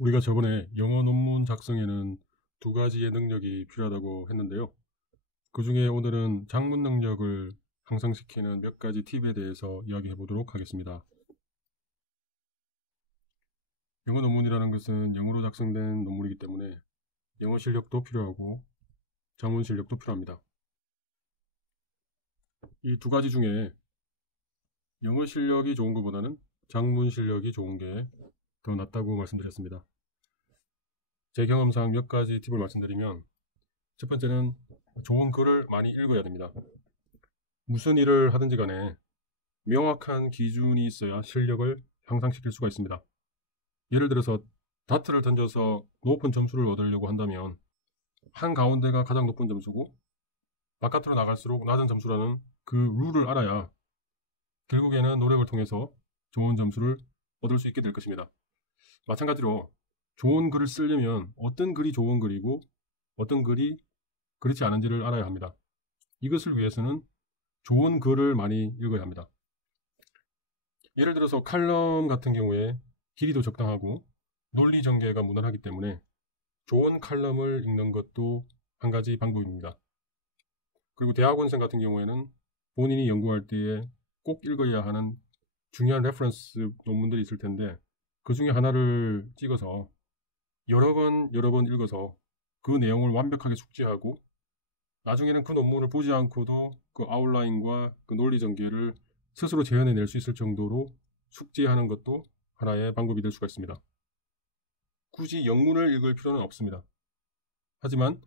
우리가 저번에 영어 논문 작성에는 두 가지의 능력이 필요하다고 했는데요. 그 중에 오늘은 작문 능력을 향상시키는 몇 가지 팁에 대해서 이야기해 보도록 하겠습니다. 영어 논문이라는 것은 영어로 작성된 논문이기 때문에 영어 실력도 필요하고 작문 실력도 필요합니다. 이 두 가지 중에 영어 실력이 좋은 것보다는 작문 실력이 좋은 게 더 낫다고 말씀드렸습니다. 제 경험상 몇 가지 팁을 말씀드리면, 첫 번째는 좋은 글을 많이 읽어야 됩니다. 무슨 일을 하든지 간에 명확한 기준이 있어야 실력을 향상시킬 수가 있습니다. 예를 들어서 다트를 던져서 높은 점수를 얻으려고 한다면 한 가운데가 가장 높은 점수고 바깥으로 나갈수록 낮은 점수라는 그 룰을 알아야 결국에는 노력을 통해서 좋은 점수를 얻을 수 있게 될 것입니다. 마찬가지로 좋은 글을 쓰려면 어떤 글이 좋은 글이고 어떤 글이 그렇지 않은지를 알아야 합니다. 이것을 위해서는 좋은 글을 많이 읽어야 합니다. 예를 들어서 칼럼 같은 경우에 길이도 적당하고 논리 전개가 무난하기 때문에 좋은 칼럼을 읽는 것도 한 가지 방법입니다. 그리고 대학원생 같은 경우에는 본인이 연구할 때에 꼭 읽어야 하는 중요한 레퍼런스 논문들이 있을 텐데, 그 중에 하나를 찍어서 여러 번 읽어서 그 내용을 완벽하게 숙지하고 나중에는 그 논문을 보지 않고도 그 아웃라인과 그 논리 전개를 스스로 재현해낼 수 있을 정도로 숙지하는 것도 하나의 방법이 될 수가 있습니다. 굳이 영문을 읽을 필요는 없습니다. 하지만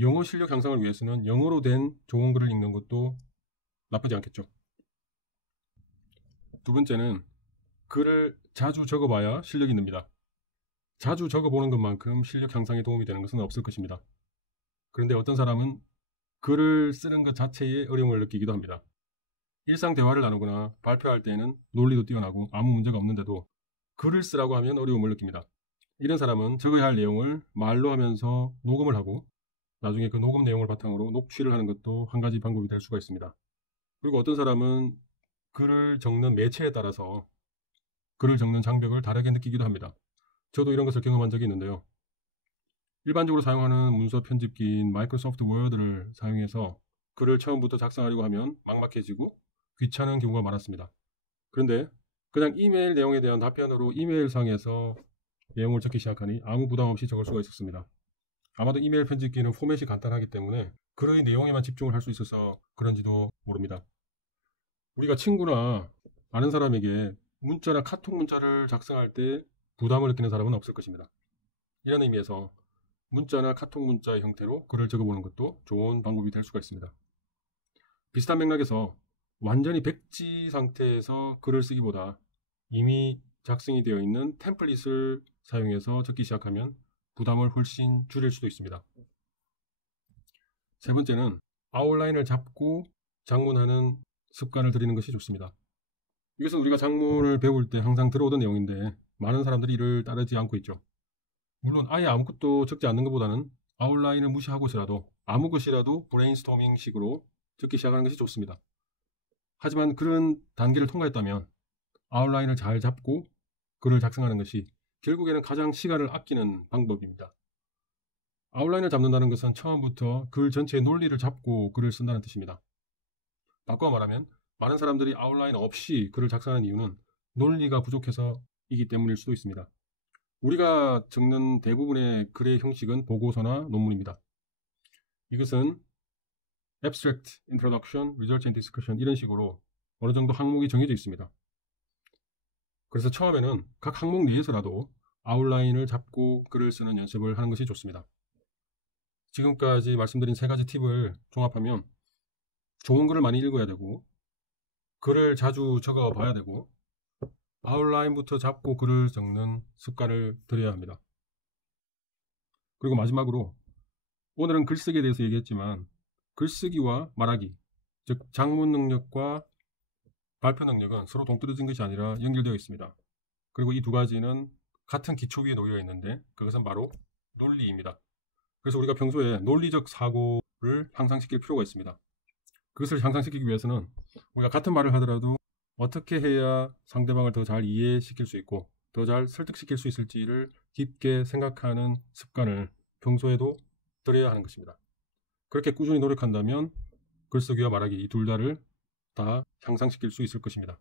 영어 실력 향상을 위해서는 영어로 된 좋은 글을 읽는 것도 나쁘지 않겠죠. 두 번째는 글을 자주 적어봐야 실력이 늡니다. 자주 적어보는 것만큼 실력 향상에 도움이 되는 것은 없을 것입니다. 그런데 어떤 사람은 글을 쓰는 것 자체에 어려움을 느끼기도 합니다. 일상 대화를 나누거나 발표할 때는 논리도 뛰어나고 아무 문제가 없는데도 글을 쓰라고 하면 어려움을 느낍니다. 이런 사람은 적어야 할 내용을 말로 하면서 녹음을 하고 나중에 그 녹음 내용을 바탕으로 녹취를 하는 것도 한 가지 방법이 될 수가 있습니다. 그리고 어떤 사람은 글을 적는 매체에 따라서 글을 적는 장벽을 다르게 느끼기도 합니다. 저도 이런 것을 경험한 적이 있는데요. 일반적으로 사용하는 문서 편집기인 마이크로소프트 워드를 사용해서 글을 처음부터 작성하려고 하면 막막해지고 귀찮은 경우가 많았습니다. 그런데 그냥 이메일 내용에 대한 답변으로 이메일상에서 내용을 적기 시작하니 아무 부담 없이 적을 수가 있었습니다. 아마도 이메일 편집기는 포맷이 간단하기 때문에 글의 내용에만 집중을 할 수 있어서 그런지도 모릅니다. 우리가 친구나 아는 사람에게 문자나 카톡 문자를 작성할 때 부담을 느끼는 사람은 없을 것입니다. 이런 의미에서 문자나 카톡 문자의 형태로 글을 적어보는 것도 좋은 방법이 될 수가 있습니다. 비슷한 맥락에서 완전히 백지 상태에서 글을 쓰기보다 이미 작성이 되어 있는 템플릿을 사용해서 적기 시작하면 부담을 훨씬 줄일 수도 있습니다. 세 번째는 아웃라인을 잡고 작문하는 습관을 들이는 것이 좋습니다. 이것은 우리가 작문을 배울 때 항상 들어오던 내용인데 많은 사람들이 이를 따르지 않고 있죠. 물론 아예 아무것도 적지 않는 것보다는 아웃라인을 무시하고서라도 아무 것이라도 브레인스토밍 식으로 적기 시작하는 것이 좋습니다. 하지만 그런 단계를 통과했다면 아웃라인을 잘 잡고 글을 작성하는 것이 결국에는 가장 시간을 아끼는 방법입니다. 아웃라인을 잡는다는 것은 처음부터 글 전체의 논리를 잡고 글을 쓴다는 뜻입니다. 바꿔 말하면 많은 사람들이 아웃라인 없이 글을 작성하는 이유는 논리가 부족해서이기 때문일 수도 있습니다. 우리가 적는 대부분의 글의 형식은 보고서나 논문입니다. 이것은 Abstract, Introduction, Research and Discussion 이런 식으로 어느 정도 항목이 정해져 있습니다. 그래서 처음에는 각 항목 내에서라도 아웃라인을 잡고 글을 쓰는 연습을 하는 것이 좋습니다. 지금까지 말씀드린 세 가지 팁을 종합하면 좋은 글을 많이 읽어야 되고 글을 자주 적어 봐야 되고 아웃라인부터 잡고 글을 적는 습관을 들여야 합니다. 그리고 마지막으로 오늘은 글쓰기에 대해서 얘기했지만 글쓰기와 말하기, 즉 작문 능력과 발표 능력은 서로 동떨어진 것이 아니라 연결되어 있습니다. 그리고 이 두 가지는 같은 기초 위에 놓여 있는데 그것은 바로 논리입니다. 그래서 우리가 평소에 논리적 사고를 향상시킬 필요가 있습니다. 그것을 향상시키기 위해서는 우리가 같은 말을 하더라도 어떻게 해야 상대방을 더 잘 이해시킬 수 있고 더 잘 설득시킬 수 있을지를 깊게 생각하는 습관을 평소에도 들여야 하는 것입니다. 그렇게 꾸준히 노력한다면 글쓰기와 말하기 이 둘 다를 다 향상시킬 수 있을 것입니다.